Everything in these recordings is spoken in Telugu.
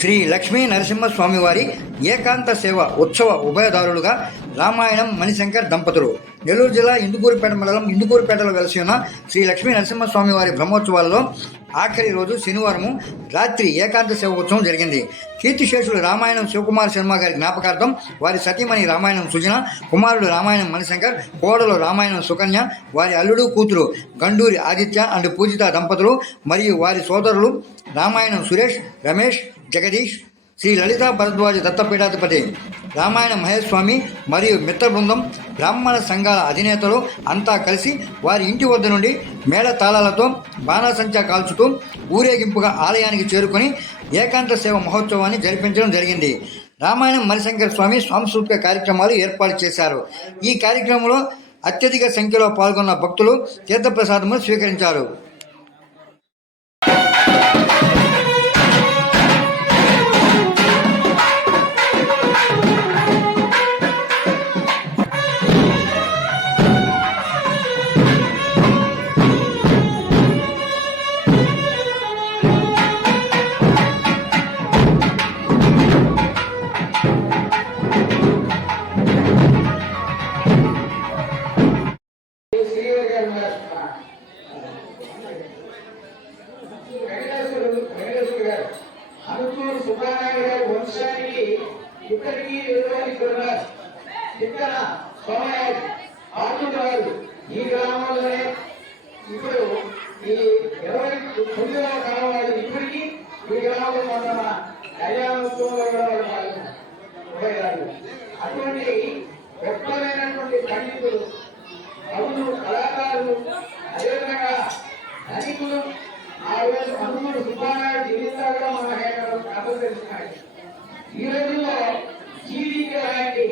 శ్రీ లక్ష్మీ నరసింహస్వామి వారి ఏకాంత సేవ ఉత్సవ ఉభయదారులుగా రామాయణం మణిశంకర్ దంపతులు. నెల్లూరు జిల్లా ఇందుకూరుపేట మండలం ఇందుకూరుపేటలో వెలసి ఉన్న శ్రీ లక్ష్మీ నరసింహస్వామి వారి బ్రహ్మోత్సవాలలో ఆఖరి రోజు శనివారము రాత్రి ఏకాంత సేవ ఉత్సవం జరిగింది. కీర్తిశేషుడు రామాయణం శివకుమార్ శర్మ గారి జ్ఞాపకార్థం వారి సతీమణి రామాయణం సుజన కుమారుడు రామాయణం మణిశంకర్ కోడలు రామాయణం సుకన్య వారి అల్లుడు కూతురు గండూరి ఆదిత్య అండ్ పూజిత దంపతులు మరియు వారి సోదరులు రామాయణం సురేష్ రమేష్ జగదీష్ శ్రీ లలిత భరద్వాజ దత్తపీఠాధిపతి. రామాయణ మహేష్ స్వామి మరియు మిత్ర బృందం బ్రాహ్మణ సంఘాల అధినేతలు అంతా కలిసి వారి ఇంటి వద్ద నుండి మేళ తాళాలతో బాణాసంచా కాల్చుతూ ఊరేగింపుగా ఆలయానికి చేరుకొని ఏకాంత సేవ మహోత్సవాన్ని జరిపించడం జరిగింది. రామాయణం మణిశంకర స్వామి సాంస్కృతిక కార్యక్రమాలు ఏర్పాటు చేశారు. ఈ కార్యక్రమంలో అత్యధిక సంఖ్యలో పాల్గొన్న భక్తులు తీర్థప్రసాదములు స్వీకరించారు. సుబ్బారాయుడు గారి వంశానికి ఇప్పటికీ ఎదురు ఇక్కడ గారు ఈ గ్రామంలోనే ఇప్పుడు ఈ ఇరవై తొమ్మిదవ కాలం వాళ్ళు ఇప్పటికీ ఈ గ్రామంలో మొన్న కళ్యాణోత్సవంలో కూడా వాళ్ళు అటువంటి గొప్పమైనటువంటి పండితులు కవులు కళాకారులు అదేవిధంగా ధనికులు ఆ రోజు హనుమూరు సుబ్బారాయుడు జీవితాల్లో కూడా ఈ రోజుల్లో జీవికి లాంటి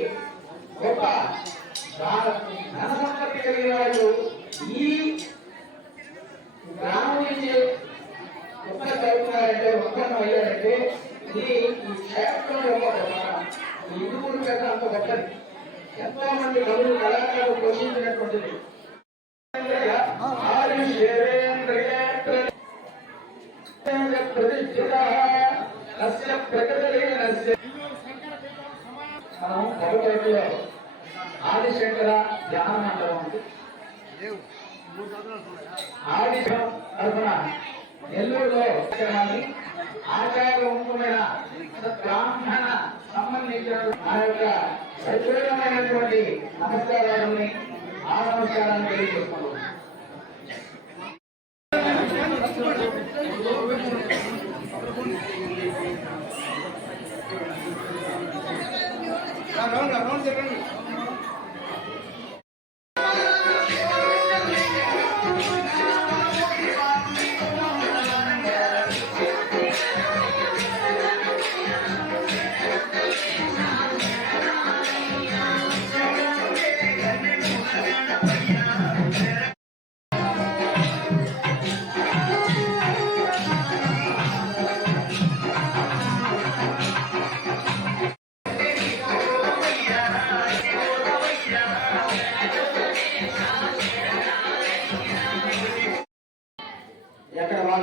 గొప్ప ధన సంపత్తి కలిగిన వాళ్ళు ఈ గ్రామం నుంచి ఉత్తర జరుగుతున్నారంటే ఒక్కరం అయ్యారంటే ఇది ఈ క్షేత్రంలో యొక్క గొప్పతనం. ఈ ఇందుకూరు పెద్ద అంత గొప్పది ఎంతో మంది కవులు కళాకారులు పోషించినటువంటిది ప్రతిష్ఠిత మనం పొగపేటలో ఆదిశంకర ధ్యాన మండలం ఉంది ఆది తరఫున నెల్లూరులో కార్యక్రమాన్ని ఆచారవంతమైన బ్రాహ్మణ సంబంధించిన ఆ యొక్క ప్రత్యేకమైనటువంటి నమస్కారాలని ఆ నమస్కారాన్ని తెలియజేస్తున్నాం ఎక్కడ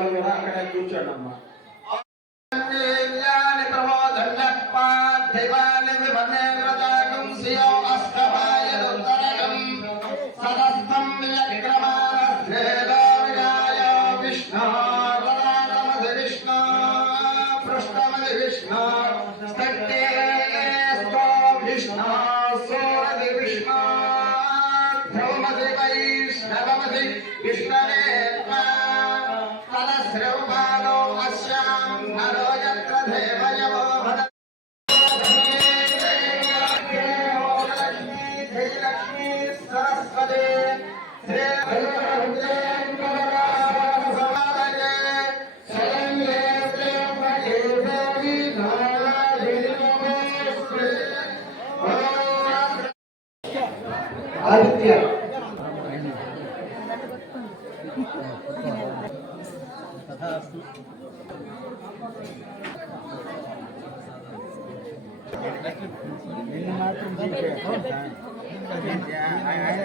వాళ్ళు కూడా అక్కడ కూర్చోండి అమ్మా విష్ణవే సరస్వతి శ్రీ ఆదిత్య నిన్ను Anh ấy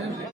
là.